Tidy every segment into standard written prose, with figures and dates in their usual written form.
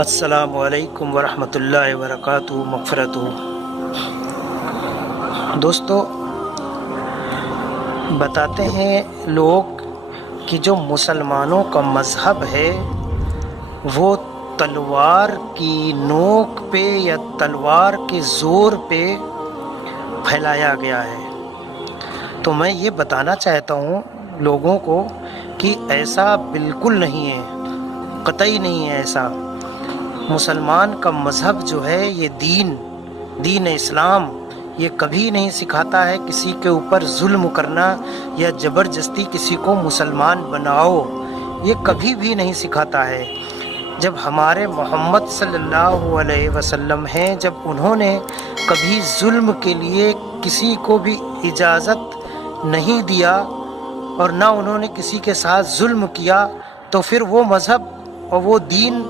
السلام علیکم ورحمۃ اللہ وبرکاتہ مغفرت ہو۔ دوستو، بتاتے ہیں لوگ کہ جو مسلمانوں کا مذہب ہے وہ تلوار کی نوک پہ یا تلوار کے زور پہ پھیلایا گیا ہے۔ تو میں یہ بتانا چاہتا ہوں لوگوں کو کہ ایسا بالکل نہیں ہے، قطعی نہیں ہے ایسا۔ مسلمان کا مذہب جو ہے یہ دین اسلام یہ کبھی نہیں سکھاتا ہے کسی کے اوپر ظلم کرنا یا زبردستی کسی کو مسلمان بناؤ، یہ کبھی بھی نہیں سکھاتا ہے۔ جب ہمارے محمد صلی اللہ علیہ وسلم ہیں، جب انہوں نے کبھی ظلم کے لیے کسی کو بھی اجازت نہیں دیا اور نہ انہوں نے کسی کے ساتھ ظلم کیا، تو پھر وہ مذہب اور وہ دین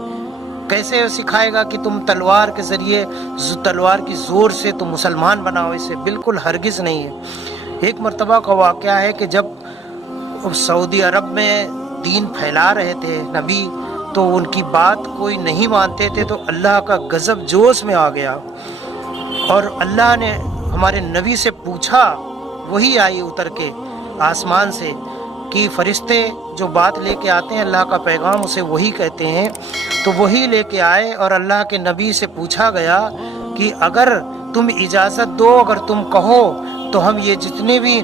کیسے سکھائے گا کہ تم تلوار کے ذریعے تلوار کی زور سے تم مسلمان بناؤ؟ اسے بالکل ہرگز نہیں ہے۔ ایک مرتبہ کا واقعہ ہے کہ جب سعودی عرب میں دین پھیلا رہے تھے نبی، تو ان کی بات کوئی نہیں مانتے تھے، تو اللہ کا غضب جوش میں آ گیا اور اللہ نے ہمارے نبی سے پوچھا، وہی آئی اتر کے آسمان سے کہ فرشتے جو بات لے کے آتے ہیں اللہ کا پیغام اسے وہی کہتے ہیں، تو وہی لے کے آئے اور اللہ کے نبی سے پوچھا گیا کہ اگر تم اجازت دو، اگر تم کہو تو ہم یہ جتنے بھی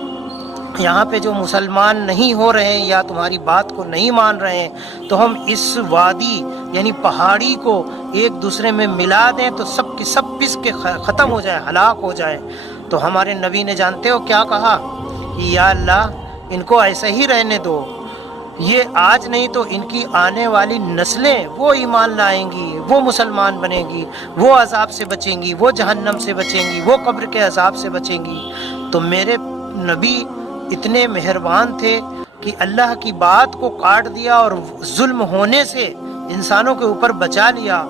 یہاں پہ جو مسلمان نہیں ہو رہے ہیں یا تمہاری بات کو نہیں مان رہے ہیں، تو ہم اس وادی یعنی پہاڑی کو ایک دوسرے میں ملا دیں تو سب کی سب پس کے ختم ہو جائے، ہلاک ہو جائے۔ تو ہمارے نبی نے جانتے ہو کیا کہا کہ یا اللہ ان کو ایسے ہی رہنے دو، یہ آج نہیں تو ان کی آنے والی نسلیں وہ ایمان لائیں گی، وہ مسلمان بنیں گی، وہ عذاب سے بچیں گی، وہ جہنم سے بچیں گی، وہ قبر کے عذاب سے بچیں گی۔ تو میرے نبی اتنے مہربان تھے کہ اللہ کی بات کو کاٹ دیا اور ظلم ہونے سے انسانوں کے اوپر بچا لیا۔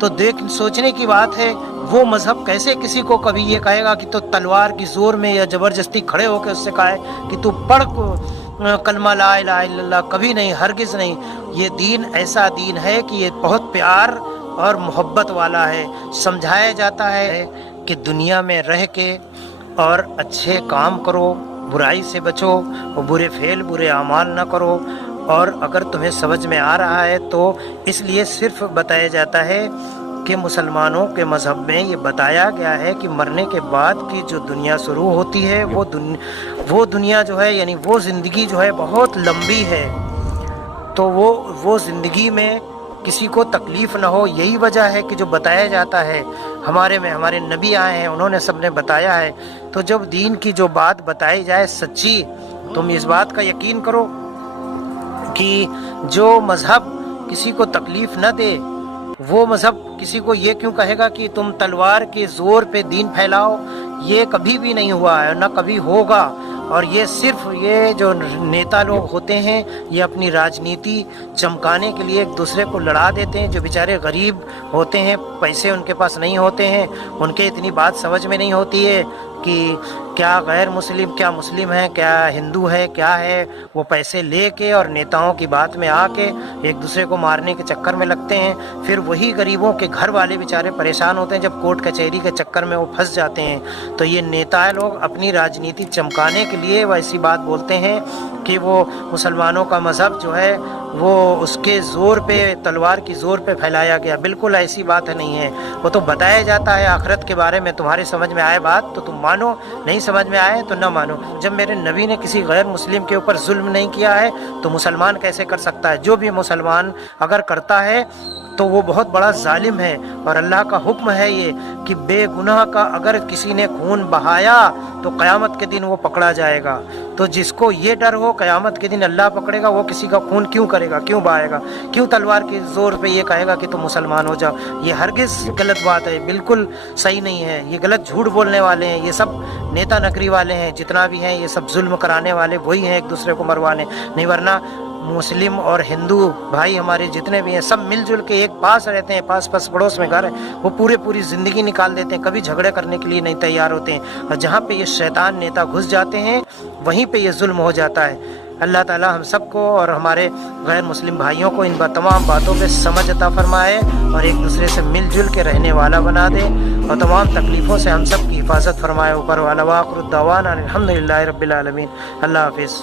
تو سوچنے کی بات ہے، وہ مذہب کیسے کسی کو کبھی یہ کہے گا کہ تو تلوار کی زور میں یا زبردستی کھڑے ہو کے اس سے کہے کہ تو پڑھ کلمہ لا الہ الا اللہ، کبھی نہیں، ہرگز نہیں۔ یہ دین ایسا دین ہے کہ یہ بہت پیار اور محبت والا ہے۔ سمجھایا جاتا ہے کہ دنیا میں رہ کے اور اچھے کام کرو، برائی سے بچو اور برے فعل برے اعمال نہ کرو۔ اور اگر تمہیں سمجھ میں آ رہا ہے تو اس لیے صرف بتایا جاتا ہے کہ مسلمانوں کے مذہب میں یہ بتایا گیا ہے کہ مرنے کے بعد کی جو دنیا شروع ہوتی ہے وہ دنیا جو ہے یعنی وہ زندگی جو ہے بہت لمبی ہے، تو وہ زندگی میں کسی کو تکلیف نہ ہو، یہی وجہ ہے کہ جو بتایا جاتا ہے۔ ہمارے نبی آئے ہیں، انہوں نے سب نے بتایا ہے۔ تو جب دین کی جو بات بتائی جائے سچی، تم اس بات کا یقین کرو کہ جو مذہب کسی کو تکلیف نہ دے، وہ مذہب کسی کو یہ کیوں کہے گا کہ تم تلوار کے زور پہ دین پھیلاؤ؟ یہ کبھی بھی نہیں ہوا ہے، نہ کبھی ہوگا۔ اور یہ صرف یہ جو نیتا لوگ ہوتے ہیں یہ اپنی راجنیتی چمکانے کے لیے ایک دوسرے کو لڑا دیتے ہیں۔ جو بیچارے غریب ہوتے ہیں، پیسے ان کے پاس نہیں ہوتے ہیں، ان کے اتنی بات سمجھ میں نہیں ہوتی ہے کہ کیا غیر مسلم، کیا مسلم ہے، کیا ہندو ہے، کیا ہے، وہ پیسے لے کے اور نیتاؤں کی بات میں آ کے ایک دوسرے کو مارنے کے چکر میں لگتے ہیں۔ پھر وہی غریبوں کے گھر والے بیچارے پریشان ہوتے ہیں جب کورٹ کچہری کے چکر میں وہ پھنس جاتے ہیں۔ تو یہ نیتا لوگ اپنی راجنیتی چمکانے کے لیے وہ ایسی بات بولتے ہیں کہ وہ مسلمانوں کا مذہب جو ہے وہ اس کے زور پہ، تلوار کی زور پہ پھیلایا گیا۔ بالکل ایسی بات نہیں ہے۔ وہ تو بتایا جاتا ہے آخرت کے بارے میں، تمہارے سمجھ میں آئے بات تو تم مانو، نہیں سمجھ میں آئے تو نہ مانو۔ جب میرے نبی نے کسی غیر مسلم کے اوپر ظلم نہیں کیا ہے تو مسلمان کیسے کر سکتا ہے؟ جو بھی مسلمان اگر کرتا ہے تو وہ بہت بڑا ظالم ہے۔ اور اللہ کا حکم ہے یہ کہ بے گناہ کا اگر کسی نے خون بہایا تو قیامت کے دن وہ پکڑا جائے گا۔ تو جس کو یہ ڈر ہو قیامت کے دن اللہ پکڑے گا، وہ کسی کا خون کیوں کرے گا، کیوں بہائے گا، کیوں تلوار کے زور پہ یہ کہے گا کہ تم مسلمان ہو جاؤ؟ یہ ہرگز غلط بات ہے، بالکل صحیح نہیں ہے۔ یہ غلط جھوٹ بولنے والے ہیں، یہ سب نیتا نگری والے ہیں، جتنا بھی ہیں یہ سب ظلم کرانے والے وہی ہیں، ایک دوسرے کو مروانے نہیں۔ ورنہ مسلم اور ہندو بھائی ہمارے جتنے بھی ہیں سب مل جل کے ایک پاس رہتے ہیں، پاس پڑوس میں گھر ہے، وہ پوری زندگی نکال دیتے ہیں، کبھی جھگڑے کرنے کے لیے نہیں تیار ہوتے ہیں۔ اور جہاں پہ یہ شیطان نیتا گھس جاتے ہیں وہیں پہ یہ ظلم ہو جاتا ہے۔ اللہ تعالی ہم سب کو اور ہمارے غیر مسلم بھائیوں کو ان تمام باتوں پہ سمجھ عطا فرمائے اور ایک دوسرے سے مل جل کے رہنے والا بنا دے اور تمام تکلیفوں سے ہم سب کی حفاظت فرمائے اوپر والا۔ وآخر الدعوانا الحمدللہ رب العالمین۔ اللہ حافظ۔